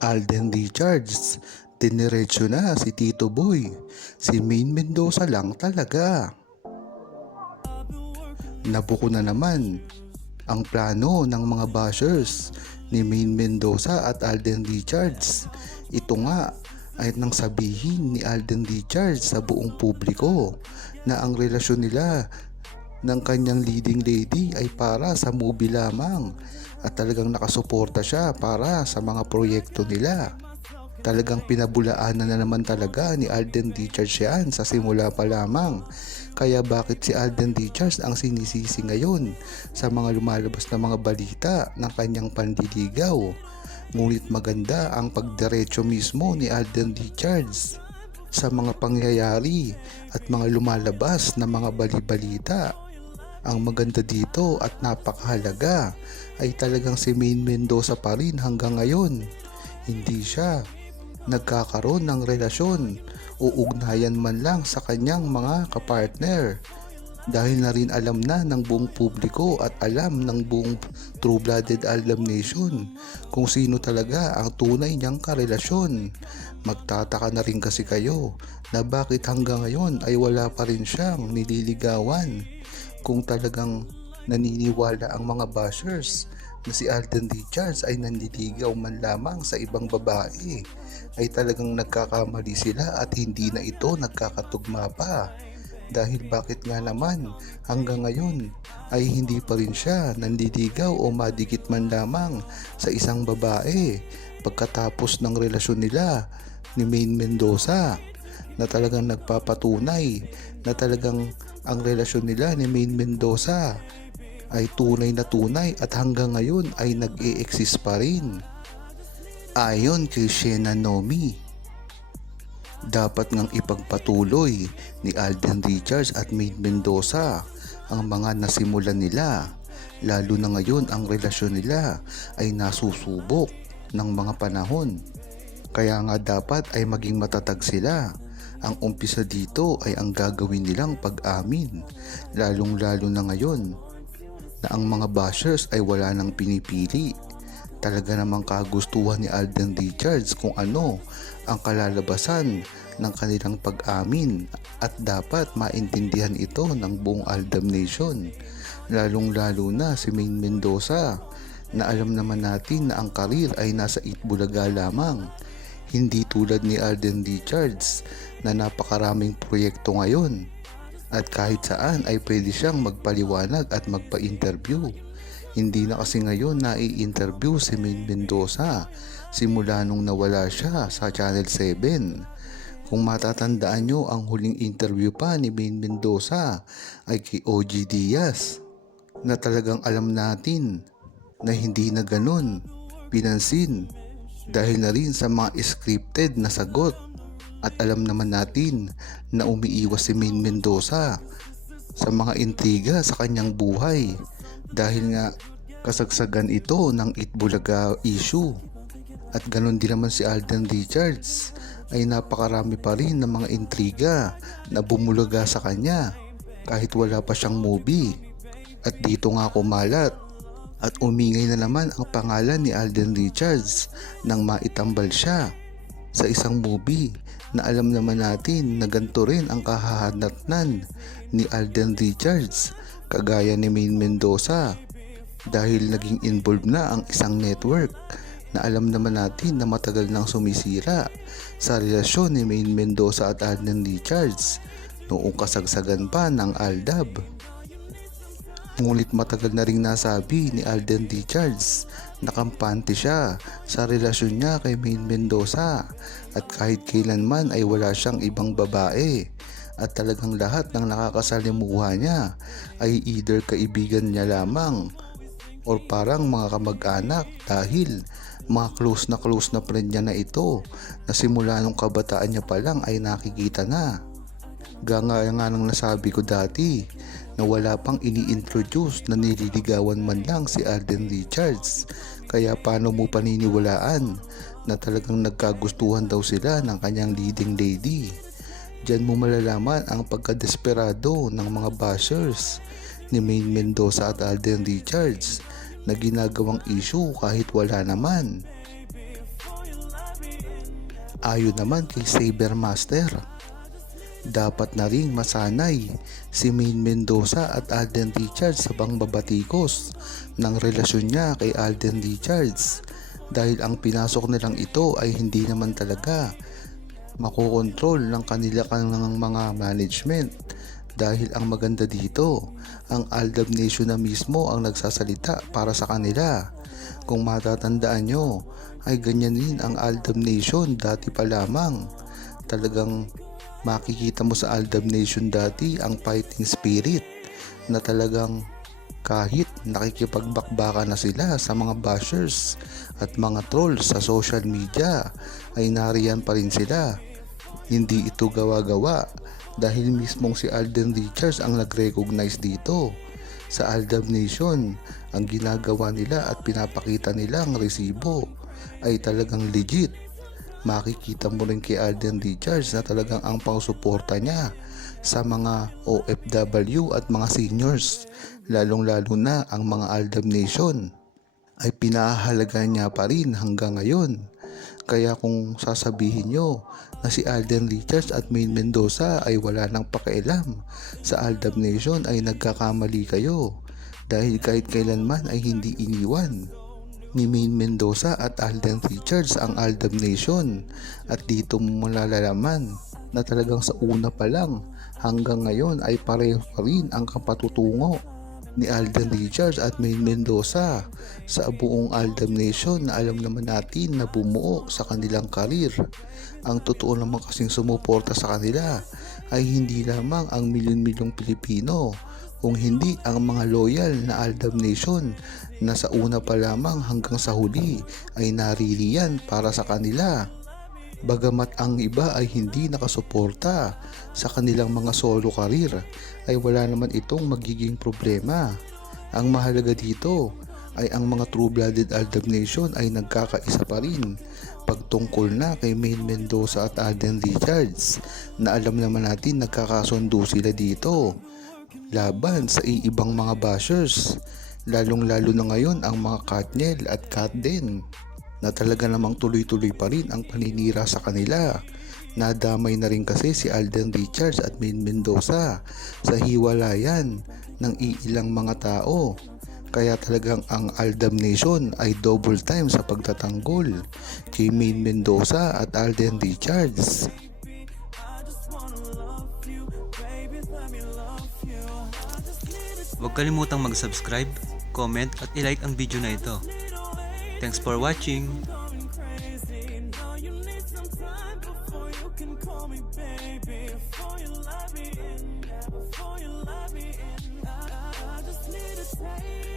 Alden Richards, diniretso na si Tito Boy. Si Maine Mendoza lang talaga. Nabuko na naman ang plano ng mga bashers ni Maine Mendoza at Alden Richards. Ito nga ay nang sabihin ni Alden Richards sa buong publiko na ang relasyon nila ng kanyang leading lady ay para sa movie lamang at talagang nakasuporta siya para sa mga proyekto nila. Talagang pinabulaanan na naman talaga ni Alden Richards yan sa simula pa lamang. Kaya bakit si Alden Richards ang sinisisi ngayon sa mga lumalabas na mga balita ng kanyang panliligaw? Ngunit maganda ang pagdiretso mismo ni Alden Richards sa mga pangyayari at mga lumalabas na mga balibalita. Ang maganda dito at napakahalaga ay talagang si Maine Mendoza pa rin hanggang ngayon. Hindi siya nagkakaroon ng relasyon o ugnayan man lang sa kanyang mga kapartner dahil na rin alam na ng buong publiko at alam ng buong True-Blooded Aldab Nation kung sino talaga ang tunay niyang karelasyon. Magtataka na rin kasi kayo na bakit hanggang ngayon ay wala pa rin siyang nililigawan. Kung talagang naniniwala ang mga bashers na si Alden Richards ay nanliligaw man lamang sa ibang babae, ay talagang nagkakamali sila at hindi na ito nagkakatugma pa. Dahil bakit nga naman hanggang ngayon ay hindi pa rin siya nanliligaw o madikit man lamang sa isang babae pagkatapos ng relasyon nila ni Maine Mendoza, na talagang nagpapatunay na talagang ang relasyon nila ni Maine Mendoza ay tunay na tunay at hanggang ngayon ay nag-e-exist pa rin. Ayon kay Shena Nomi, dapat ngang ipagpatuloy ni Alden Richards at Maine Mendoza ang mga nasimulan nila, lalo na ngayon ang relasyon nila ay nasusubok ng mga panahon. Kaya nga dapat ay maging matatag sila. Ang umpisa dito ay ang gagawin nilang pag-amin, lalong-lalo na ngayon na ang mga bashers ay wala nang pinipili. Talaga namang kagustuhan ni Alden Richards kung ano ang kalalabasan ng kanilang pag-amin at dapat maintindihan ito ng buong Aldab Nation, lalong-lalo na si Maine Mendoza na alam naman natin na ang karir ay nasa Itbulaga lamang. Hindi tulad ni Alden Richards na napakaraming proyekto ngayon at kahit saan ay pwede siyang magpaliwanag at magpa-interview. Hindi na kasi ngayon nai-interview si Maine Mendoza simula nung nawala siya sa Channel 7. Kung matatandaan nyo, ang huling interview pa ni Maine Mendoza ay kay OG Diaz, na talagang alam natin na hindi na ganun pinansin dahil na rin sa mga scripted na sagot. At alam naman natin na umiiwas si Maine Mendoza sa mga intriga sa kanyang buhay dahil nga kasagsagan ito ng Itbulaga issue. At ganon din naman si Alden Richards ay napakarami pa rin ng mga intriga na bumulaga sa kanya kahit wala pa siyang movie. At dito nga kumalat at umingay na naman ang pangalan ni Alden Richards nang maitambal siya sa isang movie na alam naman natin na ganito rin ang kahahanatnan ni Alden Richards kagaya ni Maine Mendoza dahil naging involved na ang isang network na alam naman natin na matagal nang sumisira sa relasyon ni Maine Mendoza at Alden Richards noong kasagsagan pa ng Aldab. Ngunit matagal na ring nasabi ni Alden Richards na kampante siya sa relasyon niya kay Maine Mendoza at kahit kailanman ay wala siyang ibang babae at talagang lahat ng nakakasalimuha niya ay either kaibigan niya lamang or parang mga kamag-anak dahil mga close na friend niya na ito na simula nung kabataan niya pa lang ay nakikita na. Gaya nga nang nasabi ko dati na wala pang ini-introduce na nililigawan man lang si Alden Richards, kaya paano mo paniniwalaan na talagang nagkagustuhan daw sila ng kanyang leading lady? Diyan mo malalaman ang pagkadesperado ng mga bashers ni Maine Mendoza at Alden Richards na ginagawang issue kahit wala naman. Ayon naman kay Sabermaster, dapat na ring masanay si Maine Mendoza at Alden Richards sa pangbabatikos ng relasyon niya kay Alden Richards, dahil ang pinasok nilang ito ay hindi naman talaga makokontrol ng kanilang mga management, dahil ang maganda dito, ang Aldab Nation na mismo ang nagsasalita para sa kanila. Kung matatandaan nyo, ay ganyan din ang Aldab Nation dati pa lamang. Talagang makikita mo sa Aldab Nation dati ang fighting spirit na talagang kahit nakikipagbakbaka na sila sa mga bashers at mga trolls sa social media, ay nariyan pa rin sila. Hindi ito gawa-gawa, dahil mismong si Alden Richards ang nag-recognize dito. Sa Aldab Nation, ang ginagawa nila at pinapakita nilang resibo ay talagang legit. Makikita mo rin kay Alden Richards na talagang ang pausuporta niya sa mga OFW at mga seniors, lalong-lalo na ang mga Aldab Nation, ay pinahalagaan niya pa rin hanggang ngayon. Kaya kung sasabihin nyo na si Alden Richards at Maine Mendoza ay wala nang pakialam sa Aldab Nation, ay nagkakamali kayo, dahil kahit kailanman ay hindi iniwan ni Maine Mendoza at Alden Richards ang Aldab Nation. At dito mo malalaman na talagang sa una pa lang hanggang ngayon ay pareho pa rin ang kapatutungo ni Alden Richards at Maine Mendoza sa buong Aldab Nation na alam naman natin na bumuo sa kanilang karir. Ang totoo naman kasing sumuporta sa kanila ay hindi lamang ang milyon-milyong Pilipino, kung hindi ang mga loyal na Aldab Nation na sa una pa lamang hanggang sa huli ay naririyan para sa kanila. Bagamat ang iba ay hindi nakasuporta sa kanilang mga solo career, ay wala naman itong magiging problema. Ang mahalaga dito ay ang mga true-blooded Aldab Nation ay nagkakaisa pa rin pagtungkol na kay Maine Mendoza at Alden Richards, na alam naman natin nagkakasundo sila dito laban sa ibang mga bashers, lalong-lalo na ngayon ang mga Katniel at Katden, na talaga namang tuloy-tuloy pa rin ang paninira sa kanila. Nadamay na rin kasi si Alden Richards at Maine Mendoza sa hiwalayan ng iilang mga tao. Kaya talagang ang Aldab Nation ay double time sa pagtatanggol kay Maine Mendoza at Alden Richards. Huwag kalimutang mag-subscribe, comment at i-like ang video na ito. Thanks for watching! Before you love me, and I just need to say